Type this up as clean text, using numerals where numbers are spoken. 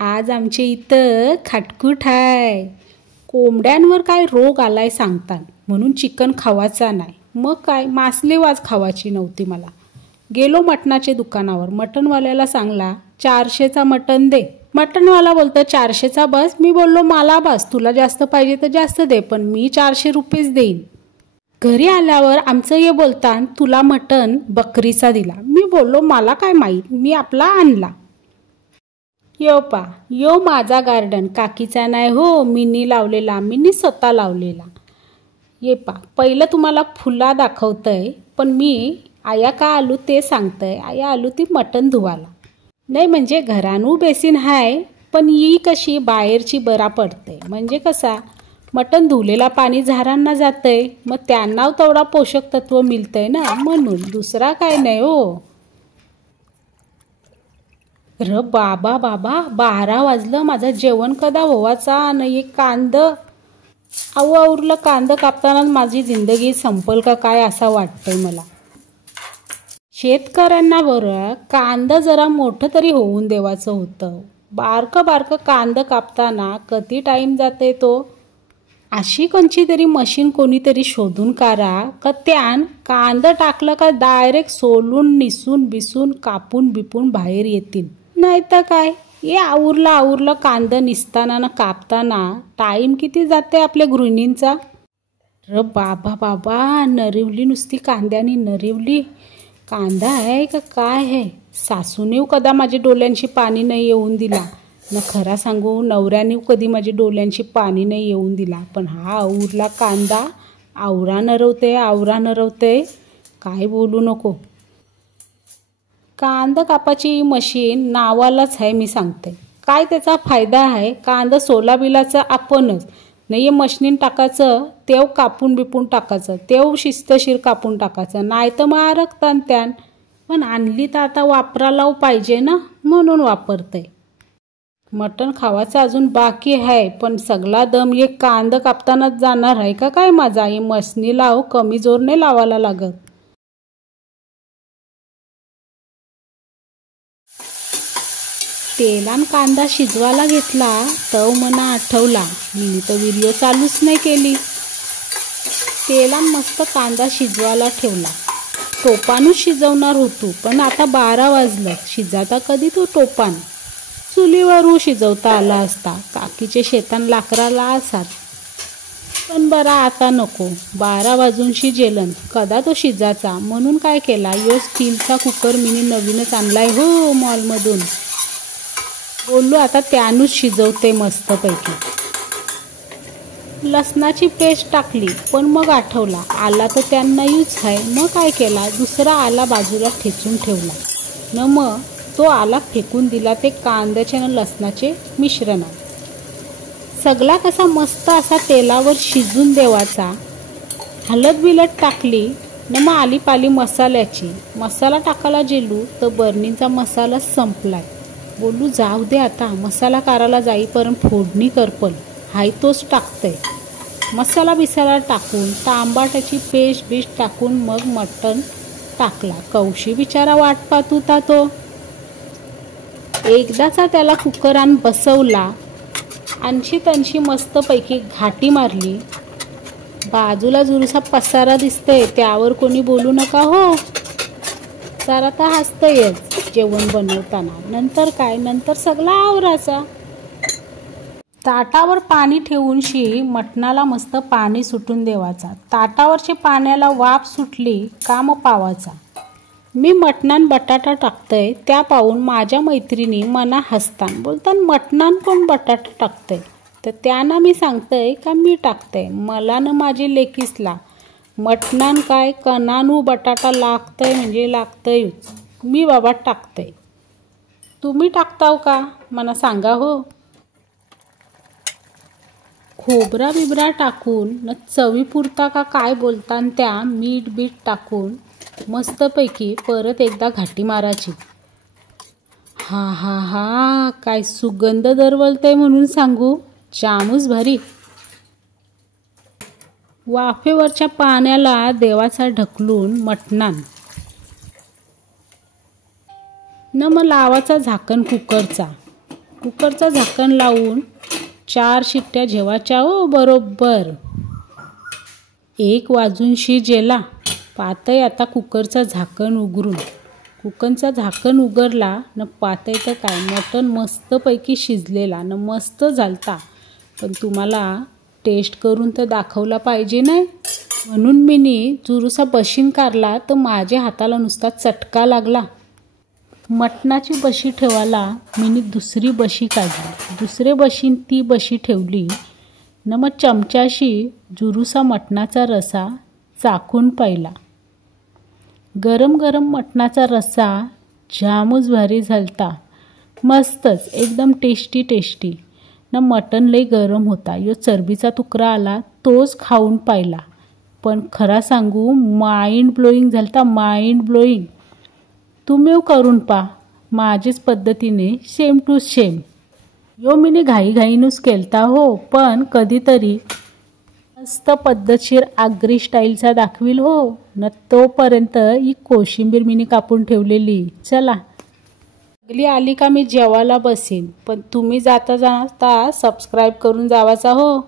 आज आमच्या इथं खटखुट आहे. कोंबड्यांवर काय रोग आलाय सांगतात म्हणून चिकन खावायचा नाही. मग काय मासले वाज खावायची नव्हती मला. गेलो मटणाच्या दुकानावर. मटणवाल्याला सांगला 400चा मटण दे. मटणवाला बोलतो 400चा बस. मी बोललो मला बस, तुला जास्त पाहिजे तर जास्त दे, पण मी 400 रुपयेच देईन. घरी आल्यावर आमचं हे बोलतान तुला मटण बकरीचा दिला. मी बोललो मला काय माहीत, मी आपला आणला. यो माझा गार्डन, काकीचा नाही हो, मीनी लावलेला, मीनी स्वतः लावलेला. ये पा पहिलं तुम्हाला फुला दाखवतंय, पण मी आया का आलू ते सांगतंय. आया आलू ती मटण धुवाला नाही, म्हणजे घरानू बेसीन हाय, पण ही कशी बाहेरची बरा पडते. म्हणजे कसा मटण धुलेला पाणी झाडांना जातंय, मग त्यांना तेवढा पोषक तत्व मिळतंय ना, म्हणून दुसरा काय नाही हो. र बाबा 12 वाजलं, माझं जेवण कदा व्हावाचा नाही. एक कांद आवरलं, कांद कापताना माझी जिंदगी संपल का काय असं वाटतंय मला. शेतकऱ्यांना बरं कांद जरा मोठं तरी होऊन देवाचं होतं. बारकं कांद कापताना किती टाईम जाते तो. अशी कोणची तरी मशीन कोणीतरी शोधून काढा का त्यान कांद टाकलं का डायरेक्ट सोलून निसून बिसून कापून बिपून बाहेर येतील. नाही तर काय हे आवरलं कांद निसताना ना कापताना टाईम किती जाते आपल्या गृहिणींचा. र बाबा नरिवली नुसती कांद्यानी नरिवली. कांदा आहे का काय आहे. सासूने कदा माझ्या डोळ्यांशी पाणी नाही येऊन दिला न, खरा सांगू नवऱ्याने कधी माझ्या डोळ्यांशी पाणी नाही येऊन दिला. पण हा आवरला कांदा आवरा नरवते काय बोलू नको. कांदा कापाची मशीन नावालाच आहे, मी सांगते. काय त्याचा फायदा आहे. कांदा सोलाबिलाचा आपणच नाही मशनीन टाकायचं, तेव कापून बिपून टाकायचं, तेव शिस्तशीर कापून टाकायचं, नाही तर मग अरकतान त्यान. पण आणली तर आता वापरायला पाहिजे ना, म्हणून वापरते. मटण खावायचं अजून बाकी आहे, पण सगळा दम एक कांदा कापतानाच जाणार आहे का काय माझा. हे मशनी लाव, कमी जोर नाही लावायला लागत. तेलान कांदा शिजवायला घेतला तव मना आठवला, मी तर व्हिडिओ चालूच नाही केली. तेलान मस्त कांदा शिजवायला ठेवला. टोपानच शिजवणार होतो, पण आता 12 वाजलं, शिजाता कधी तो टोपान. चुलीवरू शिजवता आला असता, काकीचे शेतान लाकराला असात. पण बरा आता नको, 12 वाजून शिजेलन, कदा तो शिजाचा. म्हणून काय केला, यो स्टीलचा कुकर मिनी नवीनच आणलाय हो मॉलमधून. बोललो आता त्यानूच शिजवते मस्तपैकी. लसणाची पेस्ट टाकली, पण मग आठवला आला तर त्यांना यूज आहे. मग काय केला, दुसरा आला बाजूला ठेचून ठेवला न, मग तो आला फेकून दिला ते कांद्याचे न लसणाचे मिश्रणात. सगळा कसा मस्त असा तेलावर शिजून देवाचा. हलद बिलत टाकली न, मग आली पाली मसाल्याची. मसाला टाकायला गेलो तर बर्नीचा मसाला संपलाय. बोलू जाऊ दे आता, मसाला काराला जाईपर्यंत फोडणी करपल, हाय तोच टाकतंय. मसाला बिसाला टाकून तांबाट्याची पेस्ट टाकून मग मटण टाकला. कौशी बिचारा वाट पाहत होता तो. एकदाचा त्याला कुकरान बसवला, 80 मस्तपैकी घाटी मारली. बाजूला जुरूसा पसारा दिसतंय, त्यावर कोणी बोलू नका हो. जरा तर हसतंयच जेवण बनवताना. नंतर काय, नंतर सगळा आवराचा. ताटावर पाणी ठेवून मटणाला मस्त पाणी सुटून देवाचा. ताटावरच्या पाण्याला वाफ सुटली का मग पावाचा. मी मटणान बटाटा टाकतंय, त्या पाहून माझ्या मैत्रिणी मना हसतान, बोलतान मटणान कोण बटाटा टाकतंय. तर त्यांना मी सांगतंय का मी टाकतंय. मला न माझी लेकीसला मटणान काय कणानू बटाटा लागतंय म्हणजे लागतंयच. मी बाबा टाकते. तुम्ही टाकताव का मला सांगा हो. खोबरा बिबरा टाकून न चवीपुरता का काय बोलतान त्या मीठ बीठ टाकून मस्तपैकी परत एकदा घाटी मारायची. हा काय सुगंध दरवलतंय म्हणून सांगू, जामूच भारी. वाफेवरच्या पाण्याला देवाचा ढकलून मटणान न, मग लावाचा झाकण कुकरचा. कुकरचं झाकण लावून 4 शिट्ट्या जेवायच्या हो बरोबर. 1 वाजून शिजेला. पाहतंय आता कुकरचं झाकण उघडून. कुकरचं झाकण उघडला न पाहतंय तर काय, मटण मस्तपैकी शिजलेला न मस्त झालता. पण तुम्हाला टेस्ट करून तर दाखवला पाहिजे नाही. म्हणून मी जुरूसा बशीन काढला तर माझ्या हाताला नुसता चटका लागला. मटणाची बशी ठेवायला मी दुसरी बशी काढली. दुसरे बशीन ती बशी ठेवली न मग चमच्याशी जुरूसा मटणाचा रसा चाखून पाहिला. गरम गरम मटणाचा रस्सा जामच भारी झालता. मस्तच एकदम टेस्टी न मटण लई गरम होता. यो चरबीचा तुकडा आला तोच खाऊन पाहिला. पण खरा सांगू माइंड ब्लोईंग झालता, माइंड ब्लोईंग. तुम्ही करून पहा माझ्याच पद्धतीने सेम टू सेम. यो मी घाईघाईनच केलता हो, पण कधीतरी मस्त पद्धतशीर आगरी स्टाईलचा दाखवील हो. न तोपर्यंत ही कोशिंबीर मी कापून ठेवलेली. चला सगळी आली का मी जेवायला बसेन. पण तुम्ही जाता जाता सबस्क्राईब करून जावाचा हो.